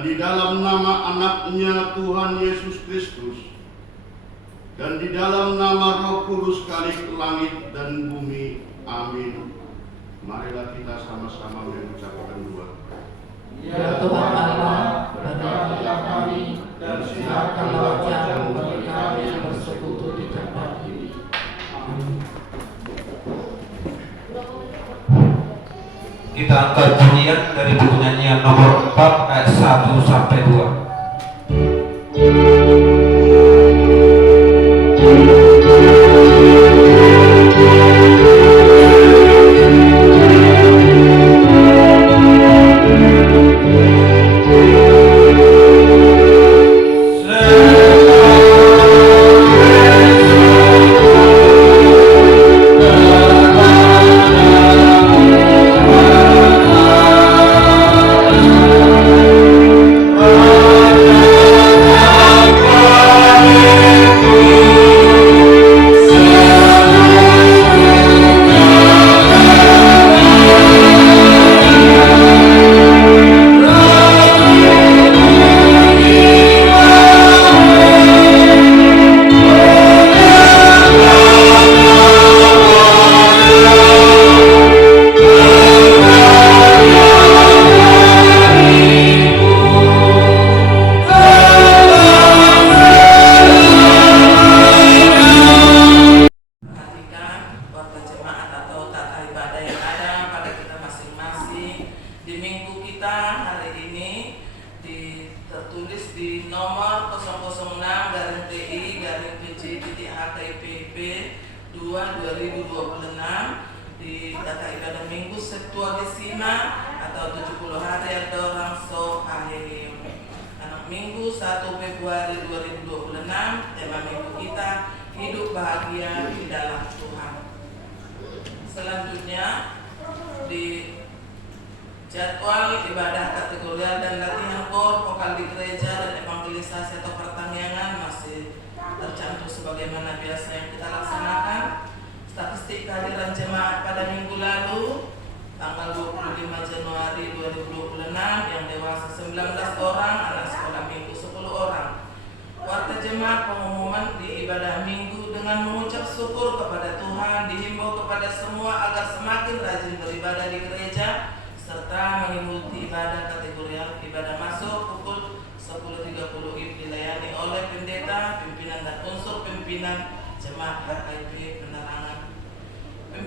dan di dalam nama anaknya Tuhan Yesus Kristus, dan di dalam nama Roh Kudus kalik langit dan bumi. Amin. Marilah kita sama-sama mengucapkan doa. Ya Tuhan Allah, berkatilah kami dan siapkanlah wajah bagi kami yang bersekutu di tempat ini. Kita angkat bunyian dari buku nyanyian nomor 4 ayat 1 sampai 2.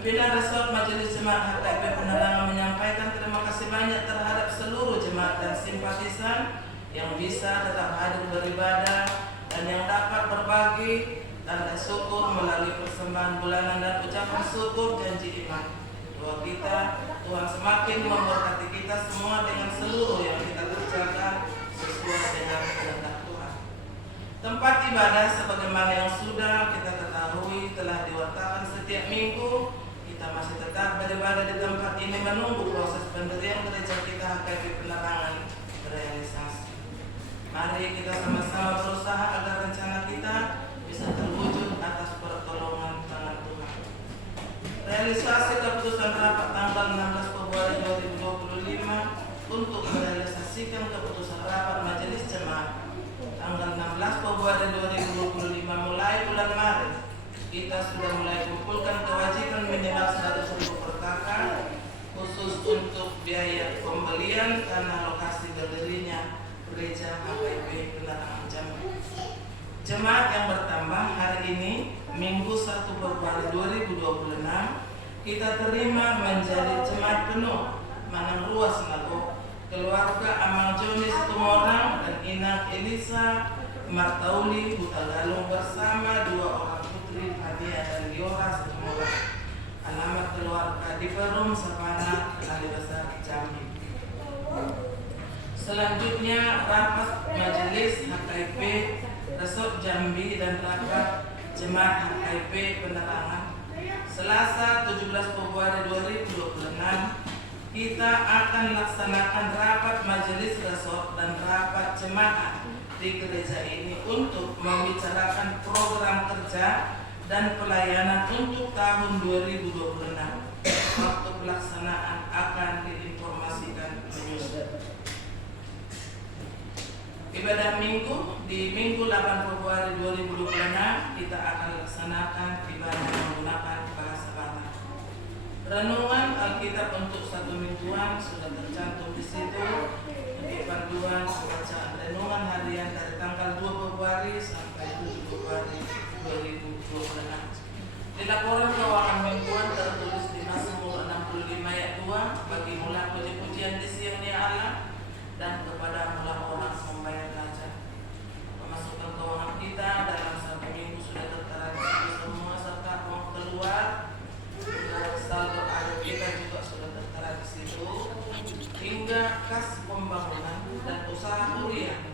Pimpinan Resort Majelis Jemaat HKIP Penerangan menyampaikan terima kasih banyak terhadap seluruh jemaat dan simpatisan yang bisa tetap hadir beribadah dan yang dapat berbagi tanda syukur melalui persembahan bulanan dan ucapan syukur janji iman. Doa kita, Tuhan semakin memberkati kita semua dengan seluruh yang kita kerjakan sesuai dengan kehendak Tuhan. Tempat ibadah sebagaimana yang sudah kita ketahui telah diwartakan setiap minggu. Kita masih tetap beribadah di tempat ini menunggu proses pendirian gereja kita HKIP Penerangan berealisasi. Mari kita sama-sama berusaha agar rencana kita bisa terwujud atas pertolongan tangan Tuhan. Realisasi keputusan rapat tanggal 16 Februari 2025 untuk merealisasikan keputusan rapat Majelis Jemaat tanggal 16 Februari 2025 mulai bulan Maret. Kita sudah mulai kumpulkan kewajiban minimal 100.000 per kakak khusus untuk biaya pembelian tanah lokasi berdirinya gereja HKIP Penerangan Jambi. Jemaat yang bertambah hari ini Minggu 1 Februari 2026 kita terima menjadi jemaat penuh Manang Ruas Nago, keluarga Amang Joni Situmorang dan Inang Elisa Martauli Hutagalung bersama 2 orang putri Fadia dan Diora Situmorang. Alamat keluarga di Perum Sapana, Kali Besar, Jambi. Selanjutnya rapat Majelis HKIP Resort Jambi dan rapat Jemaat HKIP Penerangan Selasa 17 Februari 2026 kita akan laksanakan rapat Majelis Resort dan rapat Jemaat di gereja ini untuk membicarakan program kerja dan pelayanan untuk tahun 2026. Waktu pelaksanaan akan diinformasikan menyusul. ibadah minggu di Minggu 8 Februari 2026 kita akan laksanakan ibadah menggunakan bahasa Batak. Renungan Alkitab untuk 1 mingguan sudah tercantum di situ. Bagi panduan bacaan renungan harian dari tanggal 2 Februari sampai 7 Februari 2026. Di laporan keuangan mingguan tertulis di Mazmur 65 ayat 2, bagimulah puji-pujian di Sion ya Allah, dan kepada mulah orang membayar pajak. Pemasukan keuangan kita dalam 1 minggu sudah tertera di situ semua, serta uang keluar dan saldo akhir kita juga sudah tertera di situ, hingga kas pembangunan dan usaha hurian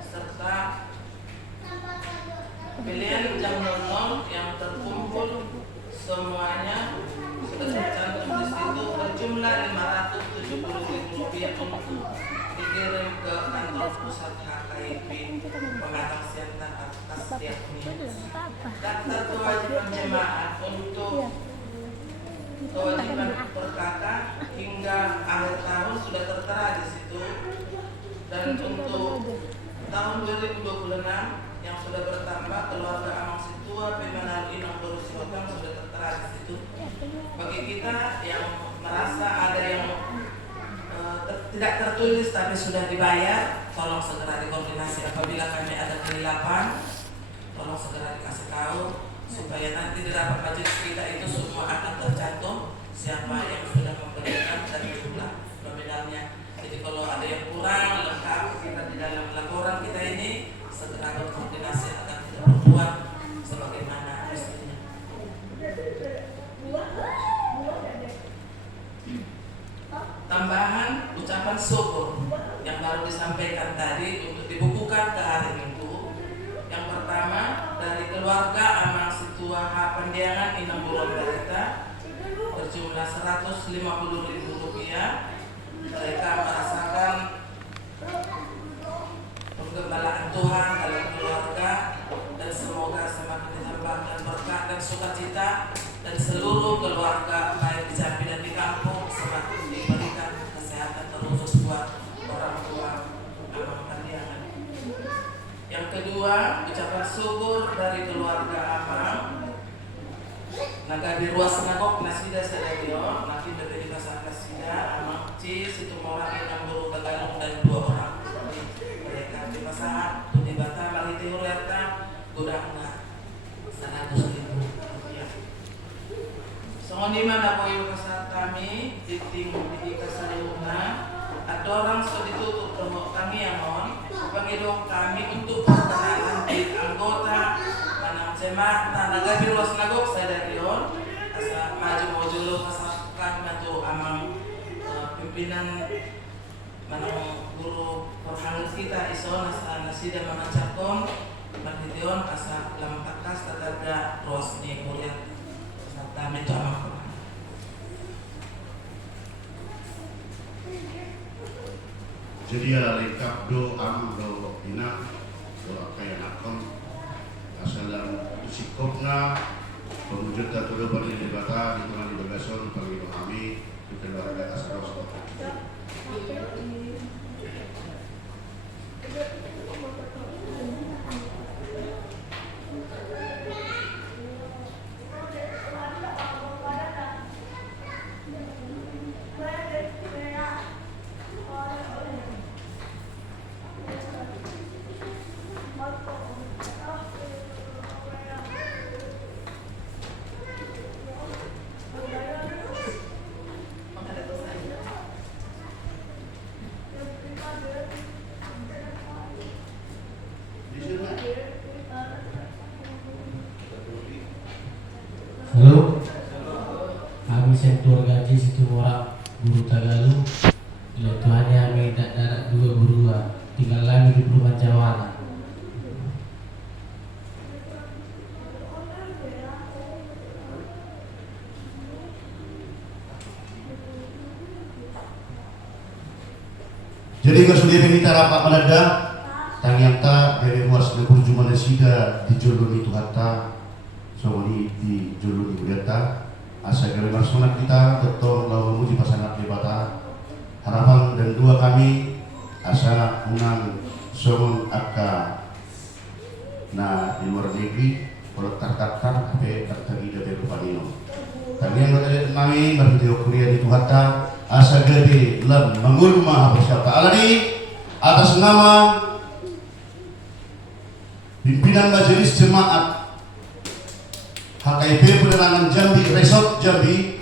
serta pilihan jam 00 yang terkumpul semuanya sudah tercantum di situ berjumlah Rp570.000 untuk dikirim ke kantor pusat HKIP Pematang Siantar atas setiap minggu. Daftar kewajiban jemaat untuk kewajiban perkaka hingga akhir tahun sudah tertera di situ, dan untuk tahun 2026 yang sudah bertambah keluarga Amang Situa Pemanal Inang Borusiotang sudah tertera di situ. Bagi kita yang merasa ada yang tidak tertulis tapi sudah dibayar, tolong segera dikoordinasi. Apabila kami ada kehilafan, tolong segera dikasih tahu supaya nanti di rapat majelis kita itu semua akan tercantum siapa yang sudah memberikan dan jumlah nominalnya. Jadi kalau ada yang kurang lengkap kita di dalam laporan kita ini segera berkoordinasi agar tidak berbuat sebagaimana mestinya. Tambahan ucapan syukur yang baru disampaikan tadi untuk dibukukan ke hari Minggu. Yang pertama dari keluarga Amang Situa H. Pandiangan Inang Buron Barita berjumlah Rp150.000. Mereka merasakan pengembalaan Tuhan dalam keluarga, dan semoga semakin ditambahkan berkah dan sukacita, dan seluruh keluarga baik di Jambi dan di kampung semakin diberikan kesehatan terus buat orang tua Amang Pandiangan. Yang kedua, ucapan syukur dari keluarga Amang Nagadi Ruas Nagok Nasida Sedarion Nakin dari Pasar Nasida Amang Ci Situmora Inang Buru Tagalog dan 2 orang mereka di pasangan di Bata Mariti Hureta Gudangna Rp100.000. Songonima na po yung kasat kami titing di kasaluna at orang so ditutup roho kami amon Panginoon kami untuk pertahanan di anggota manang jemaat na nagabiruas nagok sa darion asa maju modulo kasatkan na to amang pimpinan manang guru perhangat kita iso nasa nasida manacakon Martition asa lamtakas tataga ruas ni kuliah sa dami to amang Jadi lengkap do am do ina do kaya nakon asalan sikopna pemujud datu pada di bata di tengah di bagason pangino kami di keluarga asaros. Halo, kami sektor gaji Situmora Guru Tagalog. Ilo Tuhannya kami darat 2 berdua, tinggal lagi di perumahan Jawana. Jadi kesudian minta rapat menada tangyang ta dari luas lebur jumlah sida di joloni tuhata somoni di joloni budata asa dari marsuna kita tetap lawan muji pasangan lebata harapan dan dua kami asa unang somun aka na di luar negeri kalau tartar ape tartagi dari Panino. Kami yang berada nami berhenti kuliah di Tuhata asa gede lem mengulma apa siapa alani atas nama pimpinan majelis jemaat HKIP Penerangan Jambi Resort Jambi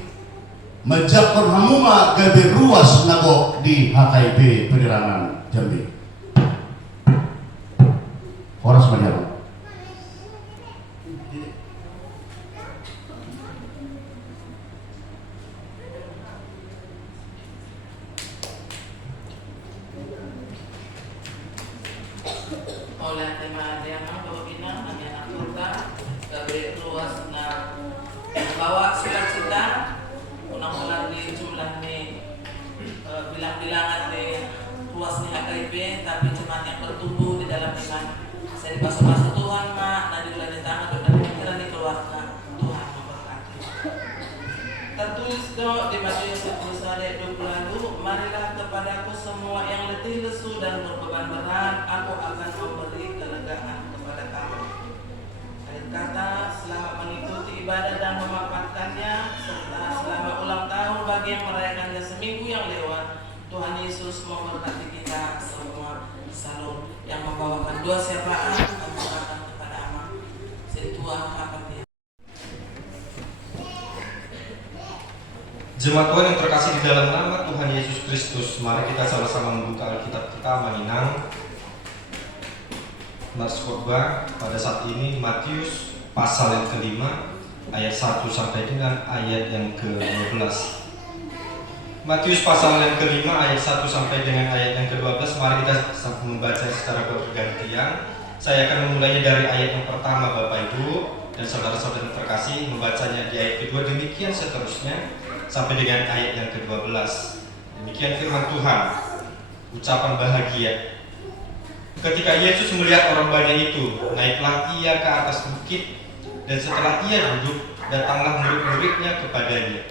menjapkan hamuma gabe ruas nago di HKIP Penerangan Jambi. Horas Mariam. Oleh tema yang pembinaan yang anggota gabe ruas na bawa sukacita ulang-ulang di jumlah ni bilang-bilangan di ruas ni HKIP tapi jemaat yang bertumbuh di dalam iman. Saya dipasok-pasok Tuhan mak nadi ulah di tangan dan pikiran di keluarga Tuhan memberkati. Tertulis di Matius 10 ayat 20 lalu, marilah kepadaku semua yang letih lesu dan berbeban berat, aku akan memberi kelegaan kepada kamu. Akhir kata, selama mengikuti ibadah dan memanfaatkannya, serta selama ulang tahun bagi yang merayakannya seminggu yang lewat, Tuhan Yesus memberkati kita semua. Salam yang membawakan dua syafaat membawakan kepada amat. Setua apa dia? Jemaat Tuhan yang terkasih di dalam nama Tuhan Yesus Kristus, mari kita sama-sama membuka Alkitab kita menginang Nats Khotbah pada saat ini Matius pasal yang kelima ayat 1 sampai dengan ayat yang ke-12. Matius pasal yang kelima ayat 1 sampai dengan ayat yang ke-12. Mari kita membaca secara bergantian. Saya akan memulainya dari ayat yang pertama Bapak Ibu dan saudara-saudara yang terkasih, membacanya di ayat kedua, demikian seterusnya sampai dengan ayat yang ke-12. Demikian firman Tuhan. Ucapan bahagia. Ketika Yesus melihat orang banyak itu, naiklah ia ke atas bukit, dan setelah ia duduk, datanglah murid-muridnya kepadanya.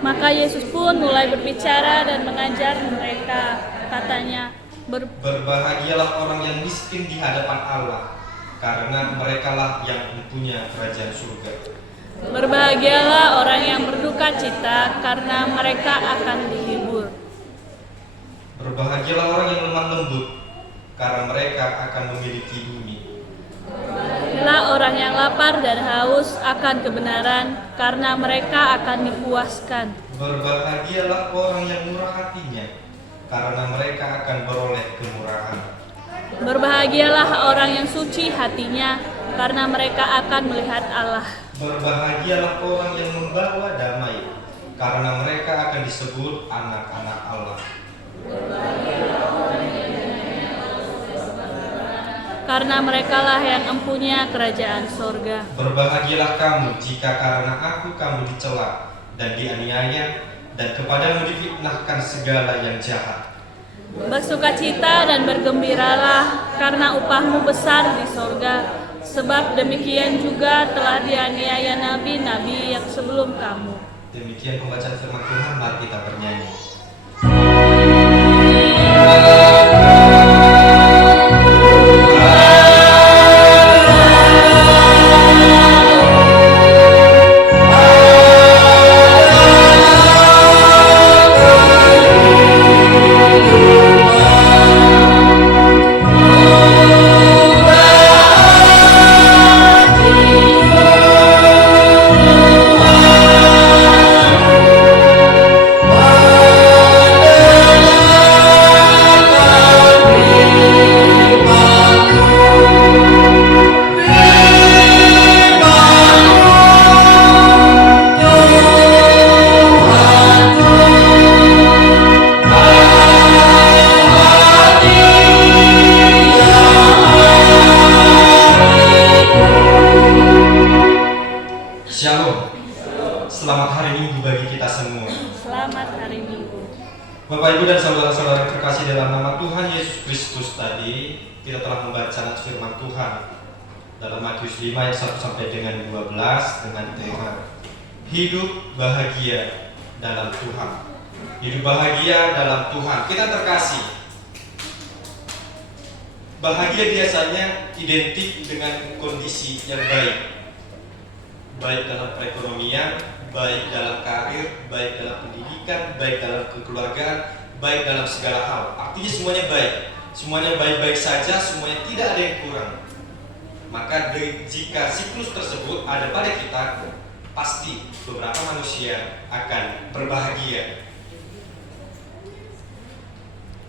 Maka Yesus pun mulai berbicara dan mengajar mereka, katanya, Berbahagialah orang yang miskin di hadapan Allah, karena merekalah yang mempunyai kerajaan surga. Berbahagialah orang yang berduka cita, karena mereka akan dihibur. Berbahagialah orang yang lemah lembut, karena mereka akan memiliki bumi. Berbahagialah orang yang lapar dan haus akan kebenaran, karena mereka akan dipuaskan. Berbahagialah orang yang murah hatinya, karena mereka akan beroleh kemurahan. Berbahagialah orang yang suci hatinya, karena mereka akan melihat Allah. Berbahagialah orang yang membawa damai, karena mereka akan disebut anak-anak Allah. Karena merekalah yang empunya kerajaan sorga. Berbahagialah kamu jika karena aku kamu dicela dan dianiaya, dan kepadamu difitnahkan segala yang jahat. Bersukacita dan bergembiralah, karena upahmu besar di sorga. Sebab demikian juga telah dianiaya nabi-nabi yang sebelum kamu. Demikian pembacaan firman Tuhan, mari kita bernyanyi. Selamat hari Minggu bagi kita semua. Selamat hari Minggu. Bapak Ibu dan saudara-saudara yang terkasih dalam nama Tuhan Yesus Kristus, tadi kita telah membaca nats firman Tuhan dalam Matius 5 ayat 1 sampai dengan 12 dengan tema hidup bahagia dalam Tuhan. Hidup bahagia dalam Tuhan. Kita terkasih. Bahagia biasanya identik dengan kondisi yang baik, baik dalam perekonomian, baik dalam karir, baik dalam pendidikan, baik dalam kekeluargaan, baik dalam segala hal. Artinya semuanya baik, semuanya baik-baik saja, semuanya tidak ada yang kurang. Maka jika siklus tersebut ada pada kita, pasti beberapa manusia akan berbahagia.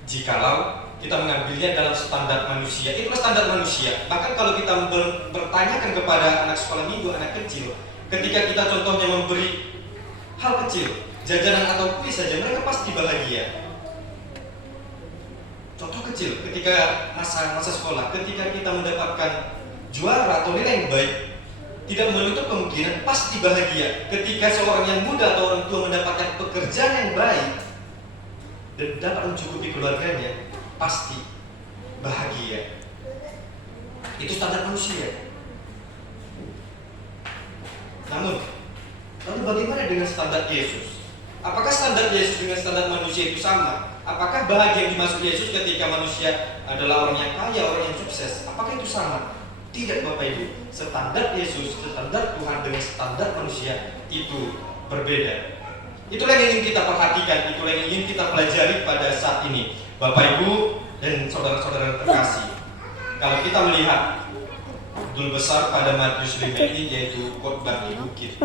Jikalau kita mengambilnya dalam standar manusia, itulah standar manusia. Bahkan kalau kita bertanyakan kepada anak sekolah minggu, anak kecil, ketika kita contohnya memberi hal kecil, jajanan atau kuis saja, mereka pasti bahagia. Contoh kecil, ketika masa sekolah, ketika kita mendapatkan juara atau nilai yang baik, tidak menutup kemungkinan pasti bahagia. Ketika seorang yang muda atau orang tua mendapatkan pekerjaan yang baik dan dapat mencukupi keluarganya, pasti bahagia. Itu standar manusia. Namun, lalu bagaimana dengan standar Yesus? Apakah standar Yesus dengan standar manusia itu sama? Apakah bahagia yang dimaksud Yesus ketika manusia adalah orang yang kaya, orang yang sukses? Apakah itu sama? Tidak, Bapak Ibu. Standar Yesus, standar Tuhan dengan standar manusia itu berbeda. Itulah yang ingin kita perhatikan, itulah yang ingin kita pelajari pada saat ini, Bapak Ibu dan saudara-saudara terkasih. Kalau kita melihat judul besar pada Matius 5 ini, yaitu khotbah di bukit.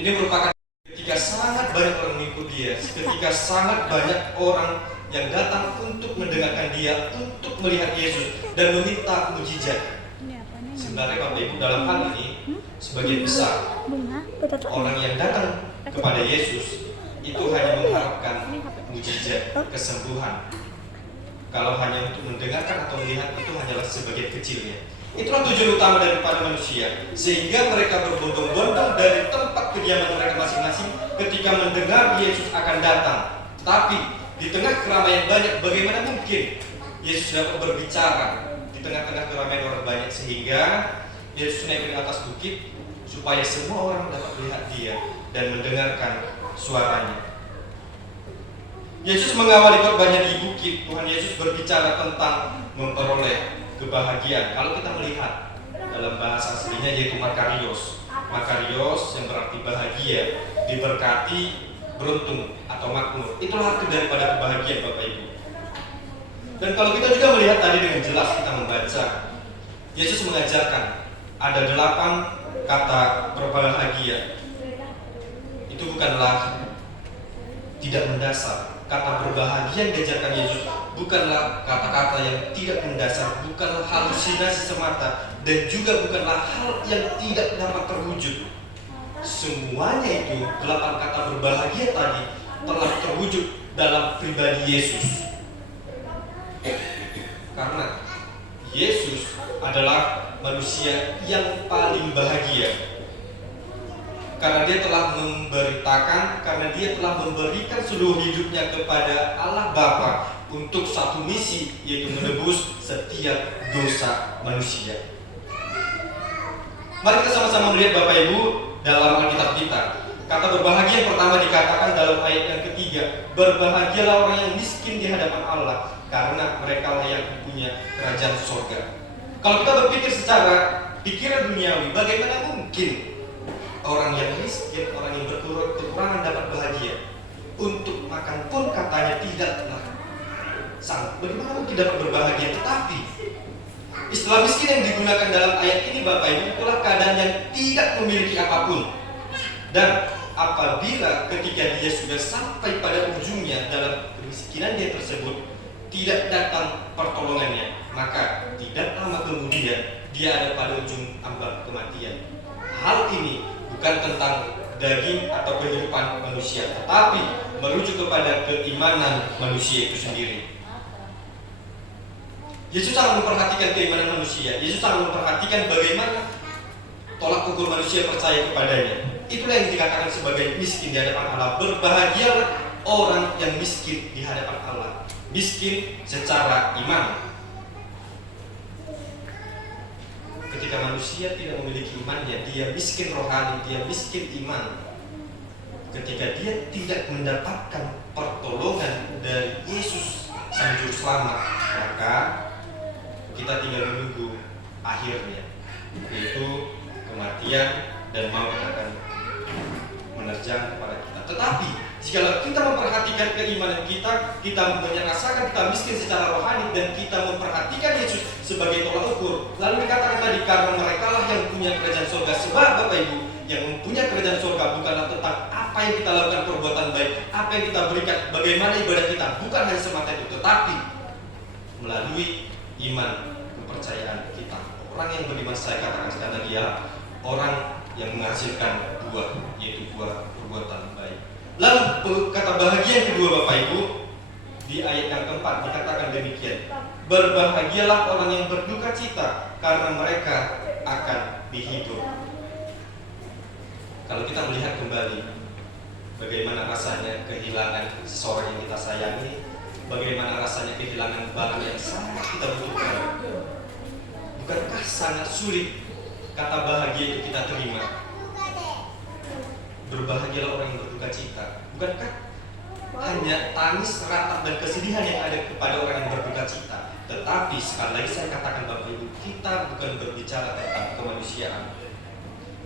Ini merupakan ketika sangat banyak orang mengikut dia, ketika sangat banyak orang yang datang untuk mendengarkan dia, untuk melihat Yesus dan meminta mujizat. Sebenarnya Bapak Ibu, dalam hal ini sebagian besar orang yang datang kepada Yesus itu hanya mengharapkan mujizat, kesembuhan. Kalau hanya untuk mendengarkan atau melihat, itu hanyalah sebagian kecilnya. Itulah tujuan utama daripada manusia, sehingga mereka berbondong-bondong dari tempat kediaman mereka masing-masing ketika mendengar Yesus akan datang. Tapi di tengah keramaian banyak, bagaimana mungkin Yesus dapat berbicara di tengah-tengah keramaian orang banyak, sehingga Yesus naik ke atas bukit supaya semua orang dapat melihat dia dan mendengarkan suaranya. Yesus mengawali khotbahnya di bukit. Tuhan Yesus berbicara tentang memperoleh kebahagiaan. Kalau kita melihat dalam bahasa aslinya, yaitu makarios. Makarios yang berarti bahagia, diberkati, beruntung atau makmur. Itulah arti daripada kebahagiaan, Bapak Ibu. Dan kalau kita juga melihat tadi dengan jelas, kita membaca, Yesus mengajarkan ada 8 kata berbahagia. Itu bukanlah tidak mendasar. Kata berbahagia yang diajarkan Yesus bukanlah kata-kata yang tidak mendasar, bukanlah halusinasi semata, dan juga bukanlah hal yang tidak dapat terwujud. Semuanya itu, 8 kata berbahagia tadi, telah terwujud dalam pribadi Yesus. Karena Yesus adalah manusia yang paling bahagia. Karena dia telah memberitakan, karena dia telah memberikan seluruh hidupnya kepada Allah Bapa untuk satu misi, yaitu menebus setiap dosa manusia. Mari kita sama-sama melihat, Bapak Ibu, dalam Alkitab kita. Kata berbahagia yang pertama dikatakan dalam ayat yang ketiga, berbahagialah orang yang miskin di hadapan Allah, karena mereka lah yang punya kerajaan surga. Kalau kita berpikir secara pikiran duniawi, bagaimana mungkin orang yang miskin, orang yang kekurangan dapat bahagia? Untuk makan pun katanya tidaklah sanggup. Bagaimana mungkin dapat berbahagia? Tetapi istilah miskin yang digunakan dalam ayat ini, Bapak Ibu, itulah keadaan yang tidak memiliki apapun. Dan apabila ketika dia sudah sampai pada ujungnya dalam kemiskinan dia tersebut, tidak datang pertolongannya, maka tidak lama kemudian dia ada pada ujung ambang kematian. Hal ini bukan tentang daging atau kehidupan manusia, tetapi merujuk kepada keimanan manusia itu sendiri. Yesus sangat memperhatikan keimanan manusia. Yesus sangat memperhatikan bagaimana tolak ukur manusia percaya kepadanya. Itulah yang dikatakan sebagai miskin di hadapan Allah. Berbahagialah orang yang miskin di hadapan Allah. Miskin secara iman. Ketika manusia tidak memiliki imannya, dia miskin rohani, dia miskin iman. Ketika dia tidak mendapatkan pertolongan dari Yesus Sang Juru Selamat, maka kita tinggal menunggu akhirnya, yaitu kematian dan maut akan menerjang kepada kita. Tetapi jika kita memperhatikan keimanan kita, kita merasakan kita miskin secara rohani dan kita memperhatikan Yesus sebagai tolak ukur. Lalu dikatakan tadi, karena mereka lah yang punya kerajaan surga. Sebab Bapak Ibu, yang mempunyai kerajaan surga bukanlah tentang apa yang kita lakukan perbuatan baik, apa yang kita berikan, bagaimana ibadah kita, bukan hanya semata itu, tetapi melalui iman, kepercayaan kita. Orang yang beriman, saya katakan sekali lagi ya, orang yang menghasilkan buah, yaitu buah perbuatan baik. Lalu kata bahagia yang kedua Bapak Ibu, di ayat yang keempat dikatakan demikian, berbahagialah orang yang berduka cita, karena mereka akan dihibur. Kalau kita melihat kembali bagaimana rasanya kehilangan seseorang yang kita sayangi, bagaimana rasanya kehilangan barang yang sangat kita butuhkan, bukankah sangat sulit kata bahagia itu kita terima? Berbahagialah orang yang berduka cita, bukankah hanya tangis, ratap, dan kesedihan yang ada kepada orang yang berduka cita? Tetapi sekali lagi saya katakan Bapak Ibu, kita bukan berbicara tentang kemanusiaan,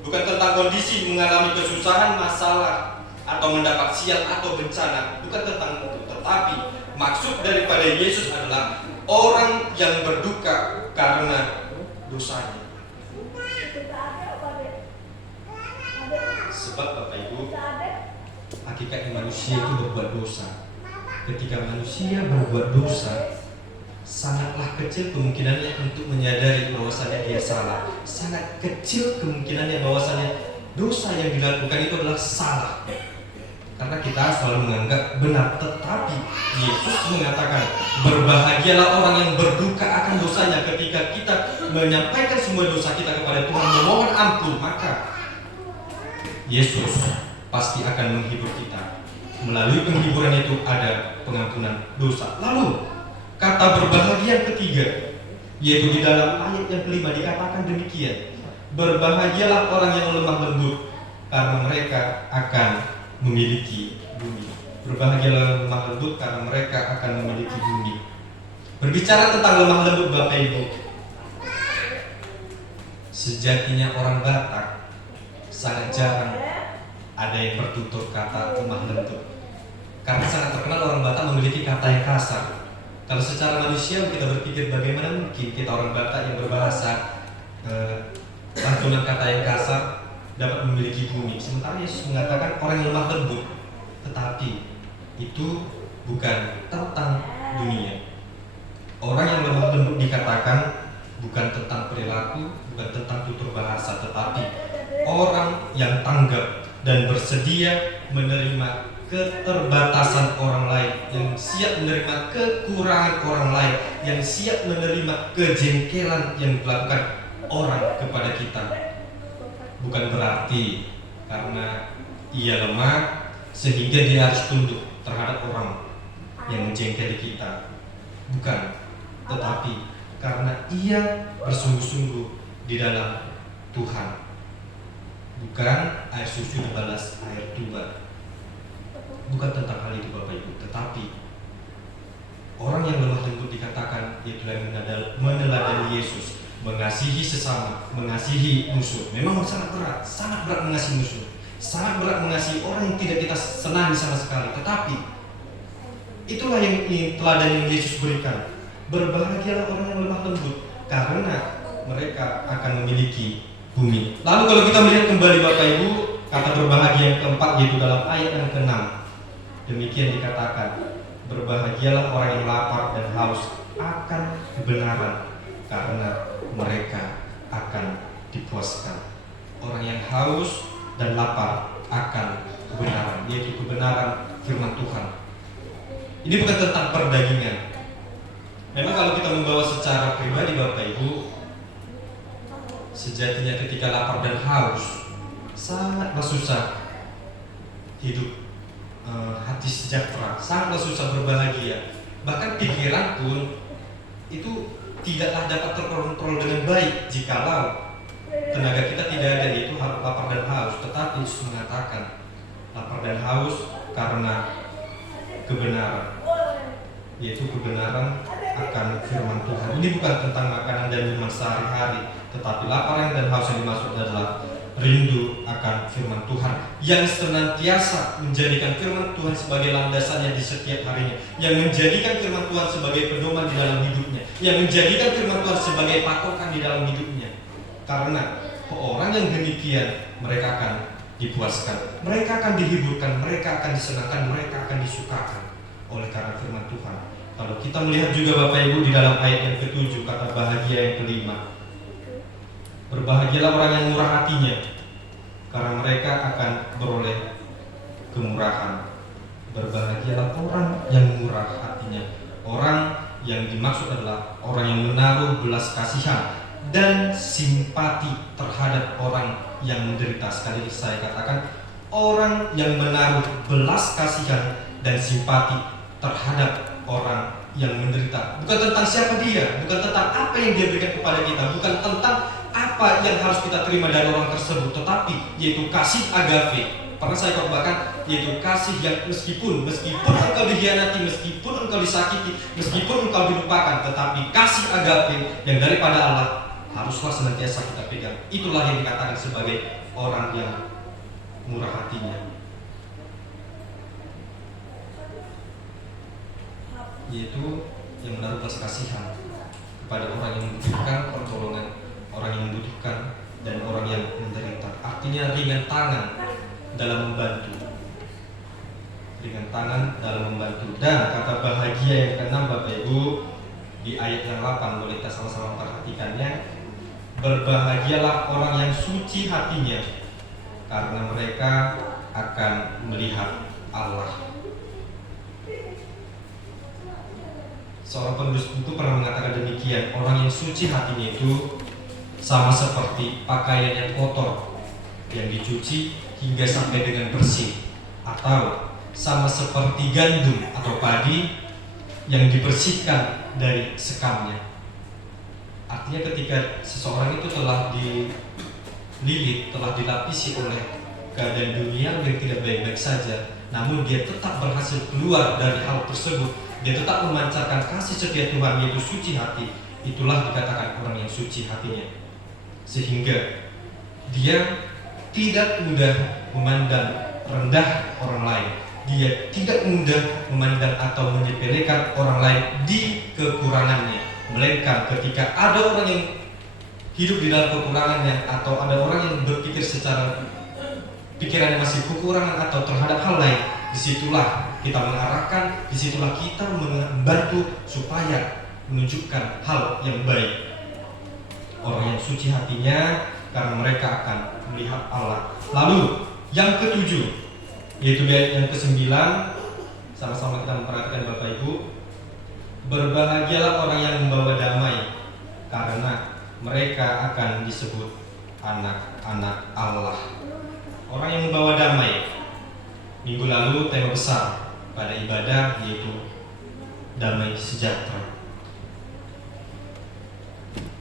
bukan tentang kondisi mengalami kesusahan, masalah, atau mendapat sial atau bencana, bukan tentang itu. Tetapi maksud daripada Yesus adalah orang yang berduka karena dosanya. Sebab Bapak Ibu, hakikatnya manusia itu berbuat dosa. Ketika manusia berbuat dosa, sangatlah kecil kemungkinannya untuk menyadari bahwasannya dia salah. Sangat kecil kemungkinannya bahwasannya dosa yang dilakukan itu adalah salah. Karena kita selalu menganggap benar. Tetapi Yesus mengatakan, berbahagialah orang yang berduka akan dosanya. Ketika kita menyampaikan semua dosa kita kepada Tuhan, memohon ampun, maka Yesus pasti akan menghibur kita. Melalui penghiburan itu ada pengampunan dosa. Lalu kata berbahagia yang ketiga, yaitu di dalam ayat yang kelima dikatakan demikian, berbahagialah orang yang lemah lembut, karena mereka akan memiliki bumi. Berbahagialah lemah lembut, karena mereka akan memiliki bumi. Berbicara tentang lemah lembut Bapak Ibu, sejatinya orang Batak sangat jarang ada yang bertutur kata lemah lembut, karena sangat terkenal orang Batak memiliki kata yang kasar. Kalau secara manusia kita berpikir bagaimana mungkin kita orang Batak yang berbahasa lantunan kata yang kasar dapat memiliki bumi. Sementara Yesus mengatakan orang yang lemah lembut, tetapi itu bukan tentang dunia. Orang yang lemah lembut dikatakan bukan tentang perilaku, bukan tentang tutur bahasa, tetapi orang yang tanggap dan bersedia menerima keterbatasan orang lain, yang siap menerima kekurangan orang lain, yang siap menerima kejengkelan yang dilakukan orang kepada kita. Bukan berarti karena ia lemah sehingga dia harus tunduk terhadap orang yang menjengkeli kita. Bukan, tetapi karena ia bersungguh-sungguh di dalam Tuhan. Bukan air susu dibalas air tuba. Bukan tentang hal itu Bapak Ibu, tetapi orang yang lemah lembut dikatakan yaitu yang meneladani Yesus, mengasihi sesama, mengasihi musuh. Memang sangat berat mengasihi musuh, sangat berat mengasihi orang yang tidak kita senangi sama sekali. Tetapi itulah yang teladan yang Yesus berikan. Berbahagialah orang yang lemah lembut, karena mereka akan memiliki bumi. Lalu kalau kita melihat kembali Bapak Ibu, kata berbahagia yang keempat yaitu dalam ayat yang ke-6. Demikian dikatakan, berbahagialah orang yang lapar dan haus akan kebenaran, karena mereka akan dipuaskan. Orang yang haus dan lapar akan kebenaran, yaitu kebenaran firman Tuhan. Ini bukan tentang perdagingan. Memang kalau kita membawa secara pribadi Bapak Ibu, sejatinya ketika lapar dan haus sangatlah susah hidup hati sejahtera, sangatlah susah berbahagia. Bahkan pikiran pun itu tidaklah dapat terkontrol dengan baik jikalau tenaga kita tidak ada, yaitu lapar dan haus. Tetapi Yesus mengatakan lapar dan haus karena kebenaran, yaitu kebenaran akan akan firman Tuhan. Ini bukan tentang makanan dan minuman sehari-hari, tetapi lapar dan haus yang dimaksud adalah rindu akan firman Tuhan yang senantiasa menjadikan firman Tuhan sebagai landasannya di setiap harinya, yang menjadikan firman Tuhan sebagai pedoman di dalam hidupnya, yang menjadikan firman Tuhan sebagai patokan di dalam hidupnya. Karena orang yang demikian, mereka akan dipuaskan, mereka akan dihiburkan, mereka akan disenangkan, mereka akan disukakan oleh karena firman Tuhan. Kalau kita melihat juga Bapak Ibu di dalam ayat yang ke-7, kata bahagia yang kelima, berbahagialah orang yang murah hatinya, karena mereka akan beroleh kemurahan. Berbahagialah orang yang murah hatinya. Orang yang dimaksud adalah orang yang menaruh belas kasihan dan simpati terhadap orang yang menderita. Sekali lagi saya katakan, orang yang menaruh belas kasihan dan simpati terhadap orang yang menderita. Bukan tentang siapa dia, bukan tentang apa yang dia berikan kepada kita, bukan tentang apa yang harus kita terima dari orang tersebut, tetapi yaitu kasih agape. Pernah saya khotbahkan, yaitu kasih yang meskipun engkau dikhianati, meskipun engkau disakiti, meskipun engkau dilupakan, tetapi kasih agape yang daripada Allah haruslah senantiasa kita pegang. Itulah yang dikatakan sebagai orang yang murah hatinya, yaitu yang menaruh belas kasihan kepada orang yang membutuhkan pertolongan, orang yang membutuhkan, dan orang yang menderita. Artinya ringan tangan dalam membantu, ringan tangan dalam membantu. Dan kata bahagia yang ke-6 Bapak Ibu di ayat yang 8, boleh kita sama-sama perhatikannya. Berbahagialah orang yang suci hatinya, karena mereka akan melihat Allah. Seorang penulis buku pernah mengatakan demikian, orang yang suci hatinya itu sama seperti pakaian yang kotor yang dicuci hingga sampai dengan bersih, atau sama seperti gandum atau padi yang dibersihkan dari sekamnya. Artinya ketika seseorang itu telah dililit, telah dilapisi oleh keadaan dunia yang tidak baik-baik saja, namun dia tetap berhasil keluar dari hal tersebut, dia tetap memancarkan kasih setia Tuhan, yaitu suci hati. Itulah dikatakan orang yang suci hatinya, sehingga dia tidak mudah memandang rendah orang lain, dia tidak mudah memandang atau menyepelekan orang lain di kekurangannya, melainkan ketika ada orang yang hidup di dalam kekurangannya, atau ada orang yang berpikir secara pikirannya masih kekurangan atau terhadap hal lain, disitulah kita mengarahkan, disitulah kita membantu supaya menunjukkan hal yang baik. Orang yang suci hatinya, karena mereka akan melihat Allah. Lalu yang ke-7, yaitu yang ke-9, sama-sama kita memperhatikan Bapak Ibu. Berbahagialah orang yang membawa damai, karena mereka akan disebut anak-anak Allah. Orang yang membawa damai. Minggu lalu tema besar pada ibadah yaitu damai sejahtera.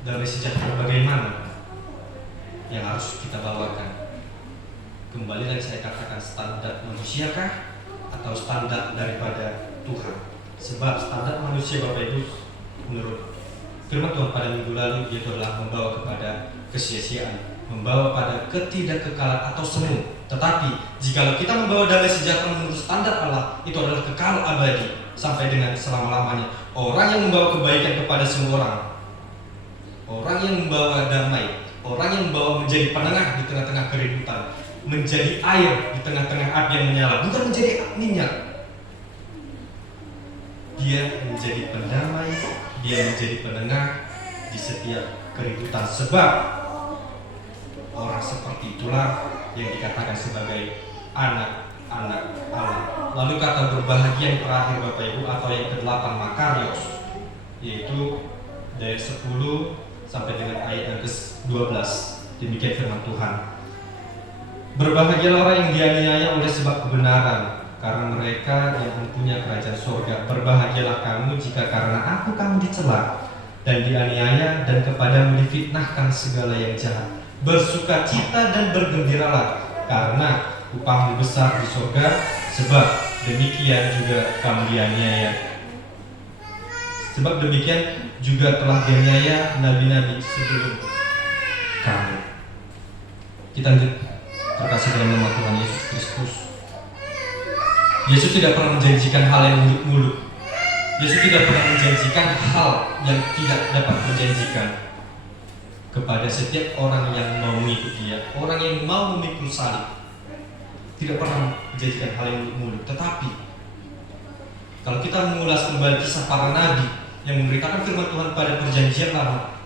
Damai sejahtera bagaimana yang harus kita bawakan? Kembali lagi saya katakan, standar manusiakah atau standar daripada Tuhan? Sebab standar manusia Bapak Ibu menurut firman Tuhan pada minggu lalu itu adalah membawa kepada kesia-siaan, membawa pada ketidakkekalan atau semu. Tetapi jika kita membawa damai sejahtera menurut standar Allah, itu adalah kekal abadi sampai dengan selama-lamanya. Orang yang membawa kebaikan kepada semua orang, orang yang membawa damai, orang yang membawa menjadi penengah di tengah-tengah keributan, menjadi air di tengah-tengah api yang menyala, bukan menjadi minyak. Dia menjadi pendamai, dia menjadi penengah di setiap keributan. Sebab orang seperti itulah yang dikatakan sebagai anak-anak Allah. Lalu kata berbahagia yang terakhir Bapak Ibu, atau yang ke-8 makarios, yaitu dari 10 sampai dengan ayat yang ke-12. Demikian firman Tuhan. Berbahagialah orang yang dianiaya oleh sebab kebenaran, karena mereka yang mempunyai kerajaan surga. Berbahagialah kamu jika karena aku kamu dicela dan dianiaya dan kepadamu difitnahkan segala yang jahat. Bersukacita dan bergembiralah, karena upahmu besar di surga, sebab demikian juga kamu dianiaya Sebab demikian juga telah dianiaya nabi-nabi sebelum kami. Kita terkasih dalam nama Tuhan Yesus Kristus. Yesus tidak pernah menjanjikan hal yang muluk-muluk. Yesus tidak pernah menjanjikan hal yang tidak dapat menjanjikan kepada setiap orang yang mau mengikuti Dia, orang yang mau memikul salib. Tidak pernah menjanjikan hal yang muluk-muluk. Tetapi kalau kita mengulas kembali kisah para nabi yang memberitakan firman Tuhan pada perjanjian lama,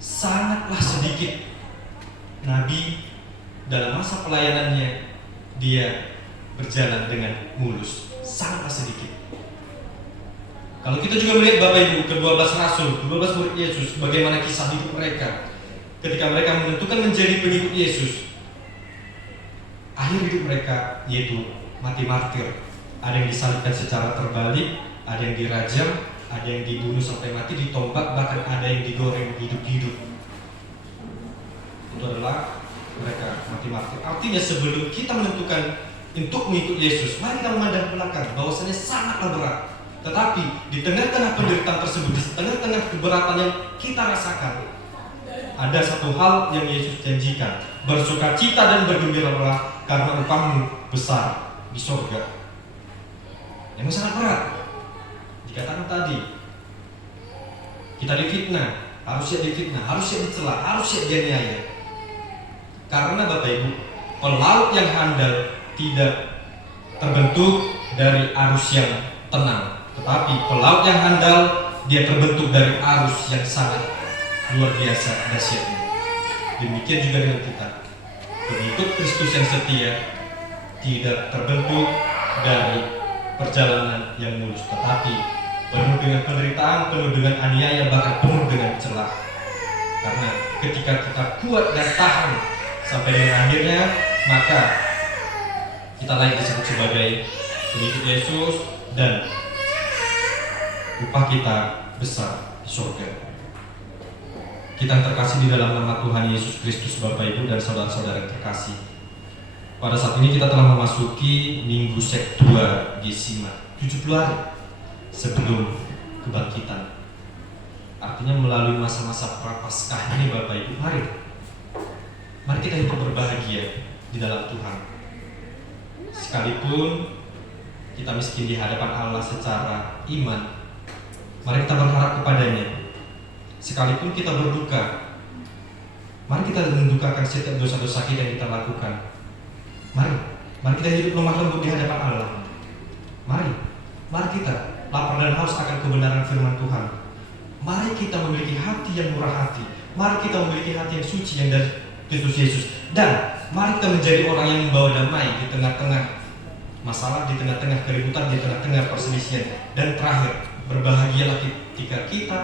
sangatlah sedikit nabi dalam masa pelayanannya dia berjalan dengan mulus. Sangatlah sedikit. Kalau kita juga melihat Bapak Ibu, ke-12 Rasul, ke-12 murid Yesus, bagaimana kisah hidup mereka ketika mereka menentukan menjadi pengikut Yesus. Akhir hidup mereka yaitu mati martir. Ada yang disalibkan secara terbalik, ada yang dirajam, ada yang dibunuh sampai mati, ditombak, bahkan ada yang digoreng hidup-hidup. Itu adalah mereka mati martir. Artinya sebelum kita menentukan untuk mengikut Yesus, mari kita memandang belakang bahwasanya sangatlah berat. Tetapi di tengah-tengah penderitaan tersebut, di tengah-tengah keberatan yang kita rasakan, ada satu hal yang Yesus janjikan: bersukacita dan bergembiralah karena upahmu besar di sorga. Yang sangat berat. Dikatakan tadi, kita difitnah, harus siap difitnah, harus siap dicela, harus siap dianiaya. Karena Bapak Ibu, pelaut yang handal tidak terbentuk dari arus yang tenang, tetapi pelaut yang handal dia terbentuk dari arus yang sangat luar biasa dahsyatnya. Demikian juga dengan kita, pengikut Kristus yang setia tidak terbentuk dari perjalanan yang mulus, tetapi penuh dengan penderitaan, penuh dengan aniaya, bahkan penuh dengan celah. Karena ketika kita kuat dan tahan sampai dengan akhirnya, maka kita layak disebut sebagai pengikut Yesus dan upah kita besar di surga. Kita terkasih di dalam nama Tuhan Yesus Kristus, Bapak Ibu dan saudara-saudara yang terkasih. Pada saat ini kita telah memasuki Minggu Septua Gesima, 70 hari sebelum kebangkitan. Artinya melalui masa-masa prapaskah ini, Bapak Ibu, mari kita hidup berbahagia di dalam Tuhan. Sekalipun kita miskin di hadapan Allah secara iman, mari kita berharap kepadanya. Sekalipun kita berduka, mari kita mendukakan setiap dosa-dosa kita yang kita lakukan. Mari kita hidup lemah lembut di hadapan Allah. Mari kita lapar dan haus akan kebenaran firman Tuhan. Mari kita memiliki hati yang murah hati. Mari kita memiliki hati yang suci yang dari Kristus Yesus. Dan mari kita menjadi orang yang membawa damai di tengah-tengah masalah, di tengah-tengah keributan, di tengah-tengah perselisihan. Dan terakhir, berbahagialah ketika kita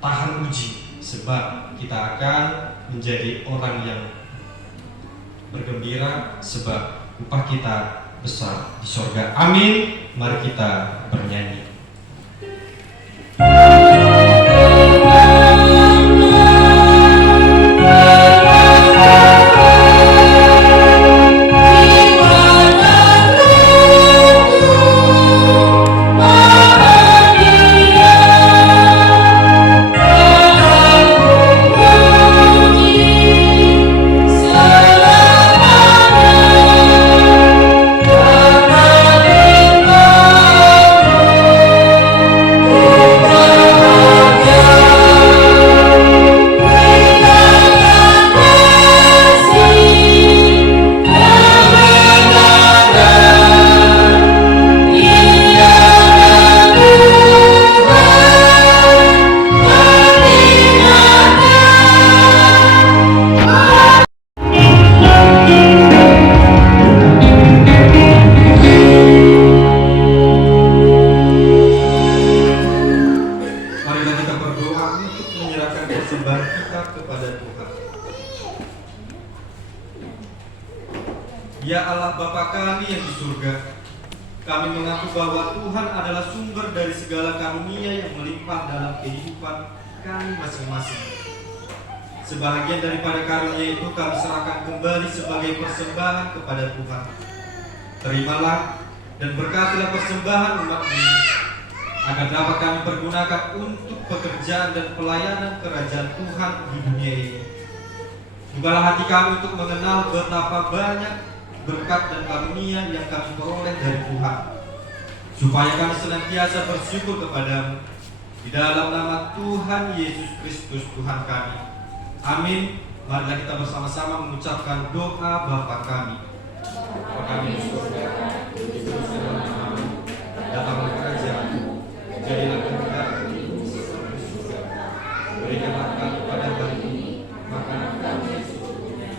tahan uji, sebab kita akan menjadi orang yang bergembira, sebab upah kita besar di sorga. Amin. Mari kita bernyanyi. Ya Allah Bapa kami yang di surga, kami mengaku bahwa Tuhan adalah sumber dari segala karunia yang melimpah dalam kehidupan kami masing-masing. Sebahagian daripada karunia itu kami serahkan kembali sebagai persembahan kepada Tuhan. Terimalah dan berkatilah persembahan umat ini. agar dapat kami pergunakan untuk pekerjaan dan pelayanan kerajaan Tuhan di dunia ini. Bukalah hati kami untuk mengenal betapa banyak berkat dan karunia yang kami peroleh dari Tuhan, supaya kami senantiasa bersyukur kepadamu. Di dalam nama Tuhan Yesus Kristus Tuhan kami. Amin. Marilah kita bersama-sama mengucapkan doa Bapa kami. Bapa kami di surga, dikuduskan namamu, datanglah kerajaanmu, jadilah kehendakmu di bumi seperti di surga. Berikanlah kami pada hari ini makanan kami secukupnya,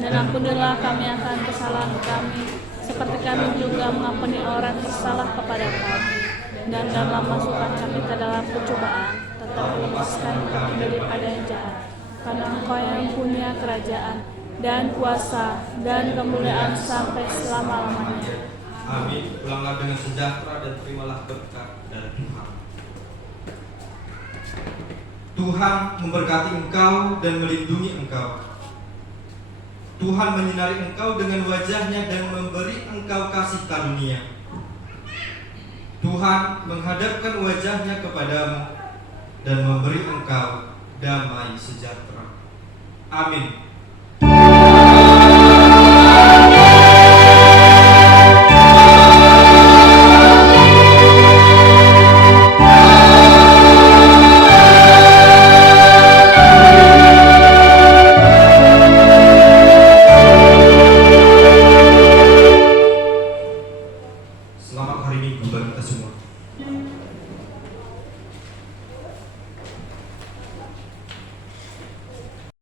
Dan ampunilah kami akan kesalahan kami, seperti kami juga mengampuni orang bersalah kepada kami. Dan janganlah masukkan kami ke dalam pencobaan, tetapi lepaskan kami daripada yang jahat. Karena Engkau yang punya kerajaan dan kuasa dan kemuliaan sampai selama-lamanya. Amin. Pulanglah dengan sejahtera dan terimalah berkat dari Tuhan. Tuhan memberkati engkau dan melindungi engkau. Tuhan menyinari engkau dengan wajah-Nya dan memberi engkau kasih karunia. Tuhan menghadapkan wajah-Nya kepadamu dan memberi engkau damai sejahtera. Amin.